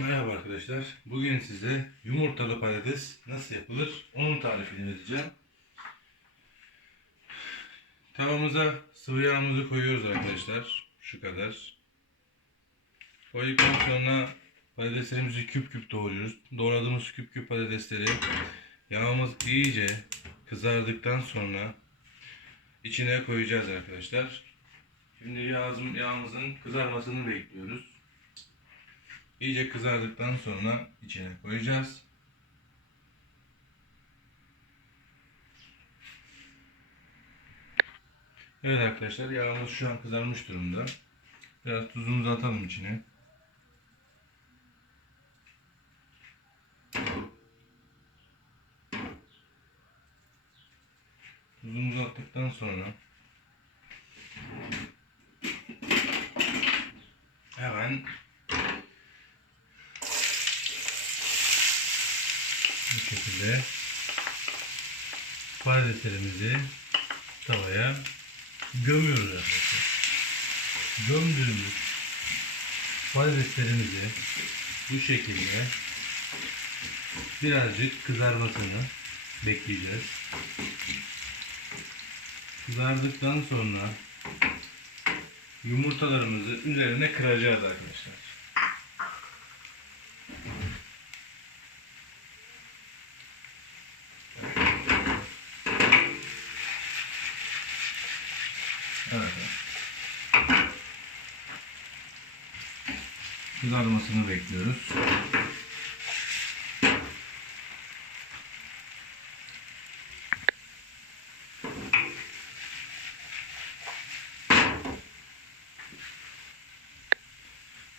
Merhaba arkadaşlar. Bugün size yumurtalı patates nasıl yapılır onun tarifini vereceğim. Tavamıza sıvı yağımızı koyuyoruz arkadaşlar. Şu kadar. Koyduktan sonra patateslerimizi küp küp doğruyoruz. Doğradığımız küp küp patatesleri yağımız iyice kızardıktan sonra içine koyacağız arkadaşlar. Şimdi yağımızın, kızarmasını bekliyoruz. İyice kızardıktan sonra içine koyacağız. Evet arkadaşlar yağımız şu an kızarmış durumda. Biraz tuzumuzu atalım içine. Tuzumuzu attıktan sonra hemen bu şekilde patateslerimizi tavaya gömüyoruz arkadaşlar. Gömdüğümüz patateslerimizi bu şekilde birazcık kızarmasını bekleyeceğiz. Kızardıktan sonra yumurtalarımızı üzerine kıracağız arkadaşlar. Evet. Kızarmasını bekliyoruz.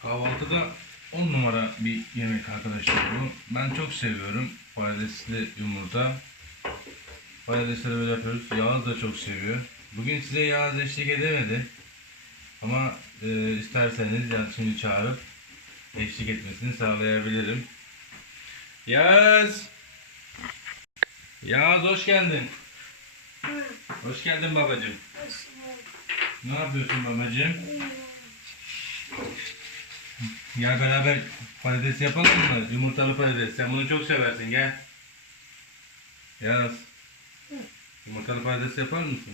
Kahvaltıda 10 numara bir yemek arkadaşlar bu. Ben çok seviyorum patatesli yumurta. Patatesleri böyle yapıyoruz. Yağız da çok seviyor. Bugün size Yağız eşlik edemedi. Ama e, isterseniz yani şimdi çağırıp eşlik etmesini sağlayabilirim. Yağız! Yağız hoş geldin. Hoş geldin babacığım. Ne yapıyorsun babacığım? Gel beraber patates yapalım mı? Yumurtalı patates. Sen bunu çok seversin gel. Yağız. Yumurtalı patates yapar mısın?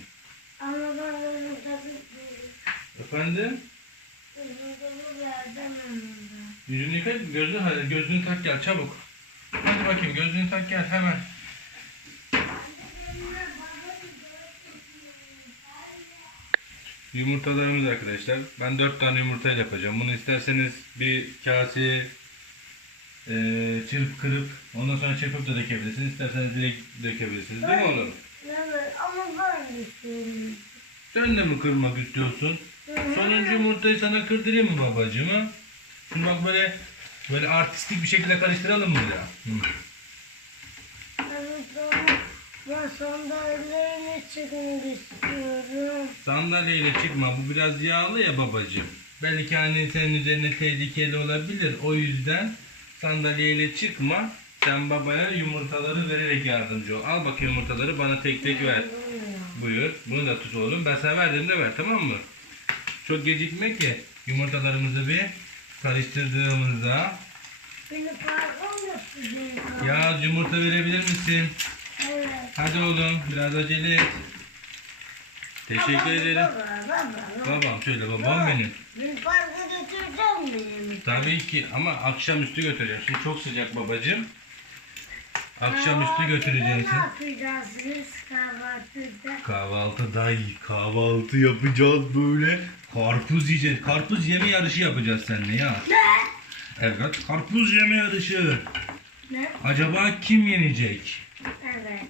Ama ben öyle tabii değilim. Efendim? Yüzünü yıka, gözünü, hadi gözlüğünü tak gel çabuk. Hadi bakayım gözlüğünü tak gel hemen. Yumurtalarımız arkadaşlar. Ben 4 tane yumurtayla yapacağım. Bunu isterseniz bir kase e, çırp kırıp ondan sonra çırpıp da dökebilirsiniz. İsterseniz direkt dökebilirsiniz. Değil mi oğlum? Evet ama ben istiyorum. Sen de mi kırmak istiyorsun? Sonuncu yumurtayı sana kırdırayım mı babacığım ha? Şimdi bak böyle böyle artistik bir şekilde karıştıralım mı ya? Ben sandalyeyle çıkmak istiyorum. Sandalyeyle çıkma. Bu biraz yağlı ya babacığım. Belki annen senin üzerine tehlikeli olabilir. O yüzden sandalyeyle çıkma. Sen babaya yumurtaları vererek yardımcı ol. Al bakayım yumurtaları bana tek tek ver. Buyur. Bunu da tut oğlum. Ben sana verdiğimde ver tamam mı? Çok gecikme ki yumurtalarımızı bir karıştırdığımızda ya yumurta verebilir misin? Evet. Hadi oğlum biraz acele et. Teşekkür ederim. Baba, baba, baba. Babam şöyle babam benim. Beni parka götürecek miyim? Tabii ki ama akşamüstü götüreceğim. Şimdi çok sıcak babacığım. Akşamüstü götüreceğim Ne seni. yapacaksınız kahvaltıda? Kahvaltıda kahvaltı yapacağız böyle. Karpuz yiyeceğiz. Karpuz yeme yarışı yapacağız seninle ya. Ne? Evet karpuz yeme yarışı. Ne? Acaba kim yenecek? Evet.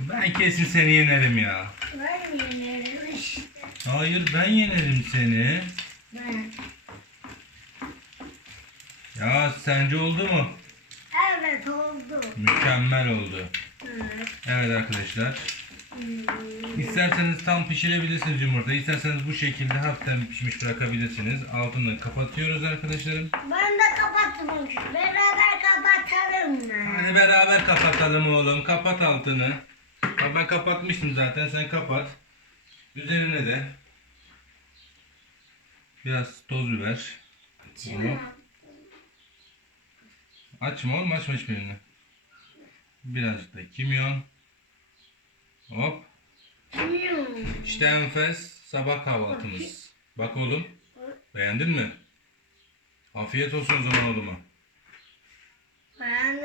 Ben kesin seni yenerim ya. Ben yenerim işte. Hayır ben yenerim seni. Ben. Ya sence oldu mu? Evet oldu. Mükemmel oldu. Evet. Evet arkadaşlar. İsterseniz tam pişirebilirsiniz yumurtayı. İsterseniz bu şekilde hafiften pişmiş bırakabilirsiniz. Altını kapatıyoruz arkadaşlarım. Ben de kapattım. Beraber kapatalım mı? Hadi beraber kapatalım oğlum. Kapat altını. Ben kapatmıştım zaten. Sen kapat. Üzerine de biraz toz biber. Bunu Açma oğlum açma hiçbirini. Birazcık da kimyon. Hop. İşte enfes sabah kahvaltımız. Bak oğlum. Beğendin mi? Afiyet olsun o zaman oğluma. Beğendim.